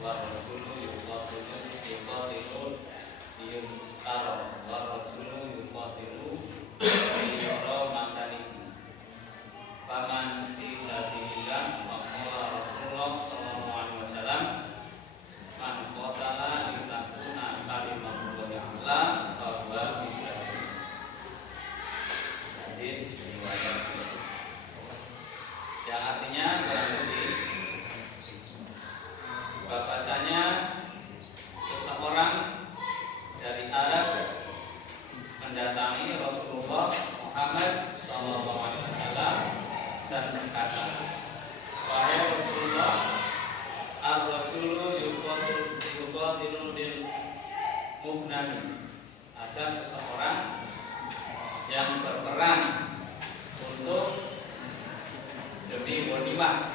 wa rasulu yuqatilu liyuqtara wa rasulu yuqatilu liyura makanihi faman fi sabilillah faqala Rasulullah sallallahu alaihi wasallam man qatala litakuna kalimatullahi a'la fa huwa bisa. Hadis riwayat yang artinya berarti bahwasanya seseorang dari Arab mendatangi Rasulullah Muhammad SAW dan berkata, wahai Rasulullah, ar-rasulu yuqatilu bil mughnami. Ada seseorang yang berperang untuk demi ghanimah.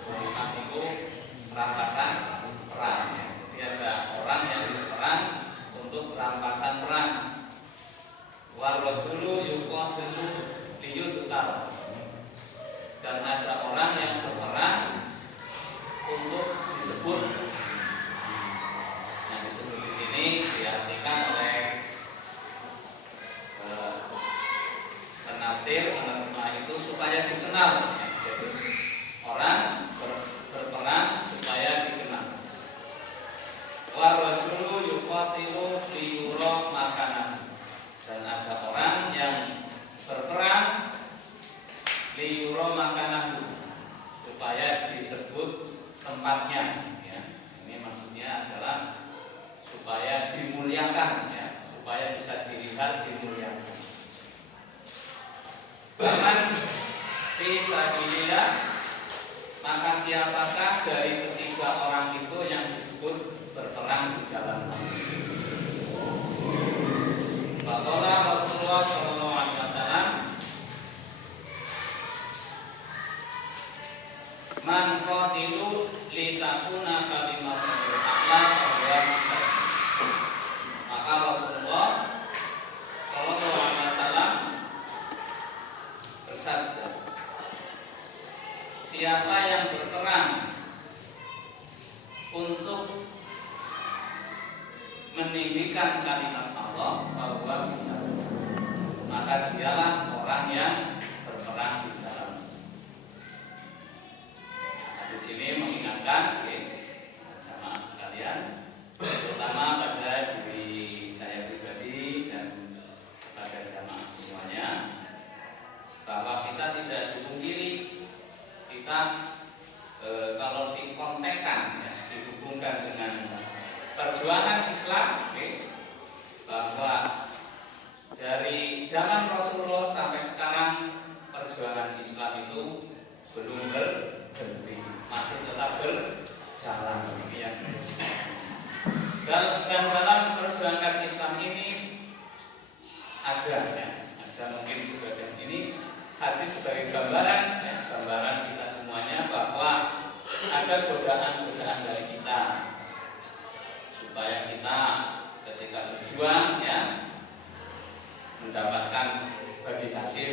Ghanimah itu rampasan perang. Jadi ada orang yang berperang untuk rampasan perang. War rasulu yuqatilu liyuqtal. Dan ada orang yang berperang untuk disebut. Yang disebut di sini diartikan oleh penafsir itu supaya dikenal. Jadi orang berperang supaya dikenal. Wa rajulu yuqatilu liyura makanan. Dan ada orang yang berperang liyura makanahu supaya disebut tempatnya. Ya. Ini maksudnya adalah supaya dimuliakan, ya, supaya bisa dilihat dimuliakan. Bahkan fi sabilillah, maka siapakah dari ketiga orang itu yang disebut berperang di jalan Allah? Faqala Rasulullah sallallahu alaihi wasallam, man qatilu litakuna kalimatullahi a'la fa huwa bisa. Maka Rasulullah sallallahu alaihi wasallam bersabda, siapa yang berperang untuk meninggikan kalimat Allah bahwa bisa, maka dialah orang yang berperang di jalan. Nah, di sini mengingatkan jamaah sekalian, terutama pada diri saya pribadi dan pada jamaah semuanya, bahwa kita tidak dipungkiri kita kalau dikontekkan, ya, dihubungkan dengan perjuangan Islam, bahwa dari zaman Rasulullah sampai sekarang perjuangan Islam itu belum berhenti, masih tetap berjalan. Dan dalam perjuangan Islam ini ada mungkin sebagian ini hadis sebagai gambaran, ya, gambaran kita semuanya bahwa ada godaan-godaan dari kita supaya kita ketika berjuang, ya, mendapatkan bagi hasil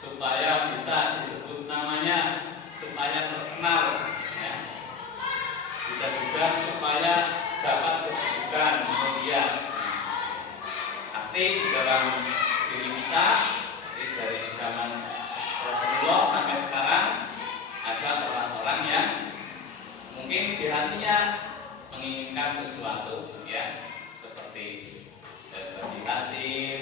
supaya bisa disebut namanya, supaya terkenal, ya. Bisa juga supaya dapat kedudukan mulia. Pasti dalam diri kita dari zaman Rasulullah sampai sekarang ada orang-orang yang mungkin di hatinya menginginkan sesuatu, ya, seperti bagi hasil,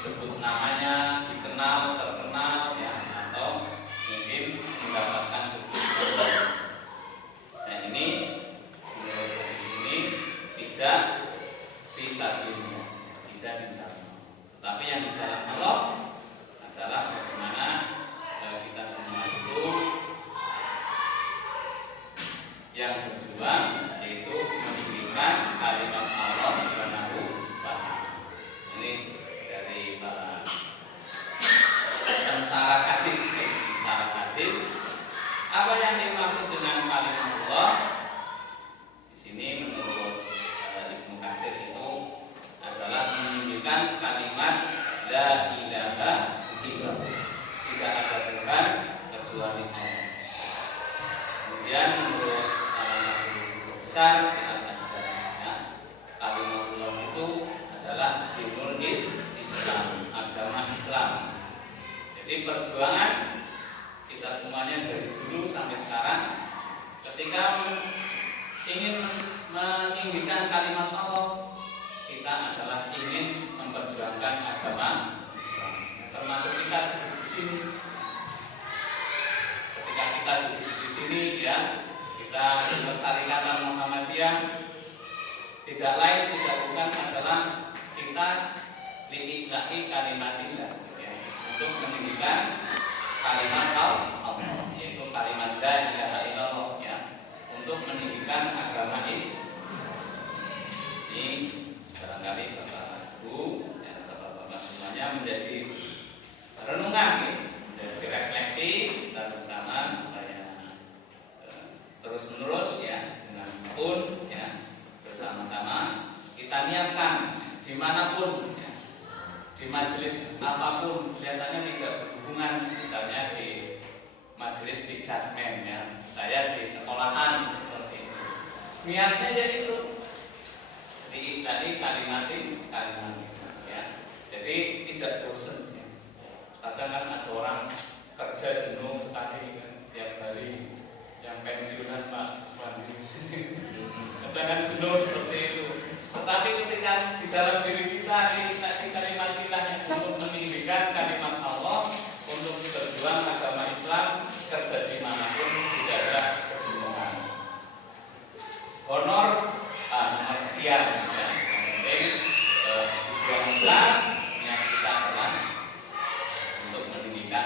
disebut namanya, dikenal Jadi perjuangan kita semuanya dari dulu sampai sekarang, ketika ingin meninggikan kalimat Allah, kita adalah ingin memperjuangkan agama Islam. Termasuk kita duduk di sini. Ketika kita duduk di sini, ya, kita Persyarikatan Muhammadiyah, tidak lain tidak bukan adalah kita lillahi kalimatillah, ya, untuk meninggikan kalimat Allah, yaitu kalimat la ilaha illallah, ya, untuk meninggikan agama Islam. Ini barangkali Bapak Ibu dan Bapak-bapak semuanya menjadi renungan, ya, menjadi refleksi kita bersama supaya terus menerus, ya, dengan pun, ya, bersama-sama kita niatkan dimanapun, ya, di majelis apapun, kelihatannya tidak berhubungan, misalnya di majelis di dasmen, ya, saya di sekolahan seperti itu. Niatnya jadi itu dari kalimatin, ya. Jadi tidak bosan, ya. Kadang kan ada orang kerja jenuh sekali, kan, tiap hari, yang pensiunan Pak Suwandi, kadang kan jenuh seperti itu. Tetapi ketika di dalam diri kita tadi kalimat kita untuk meninggikan kalimat Allah, untuk berjuang agama Islam, kerja dimanapun tidak ada kejenuhan. Honor nomor sekian, ya. Yang penting tujuan Islam yang kita adalah untuk meninggikan